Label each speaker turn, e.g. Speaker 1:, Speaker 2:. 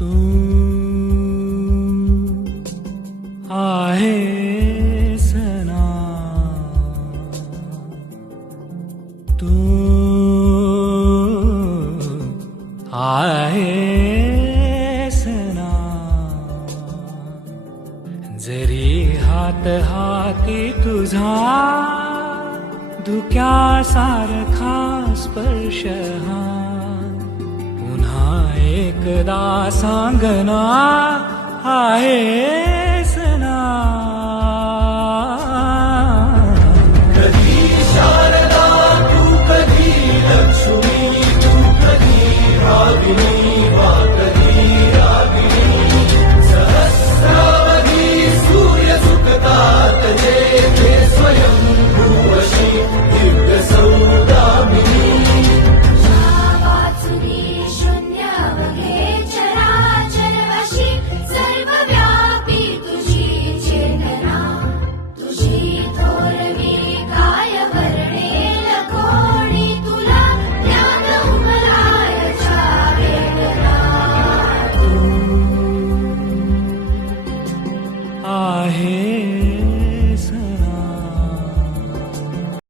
Speaker 1: तू आहे सना। तू आहे सना। जरी हात हाती तुझा धुक्या सारखा स्पर्श हा। सा आहे. आहे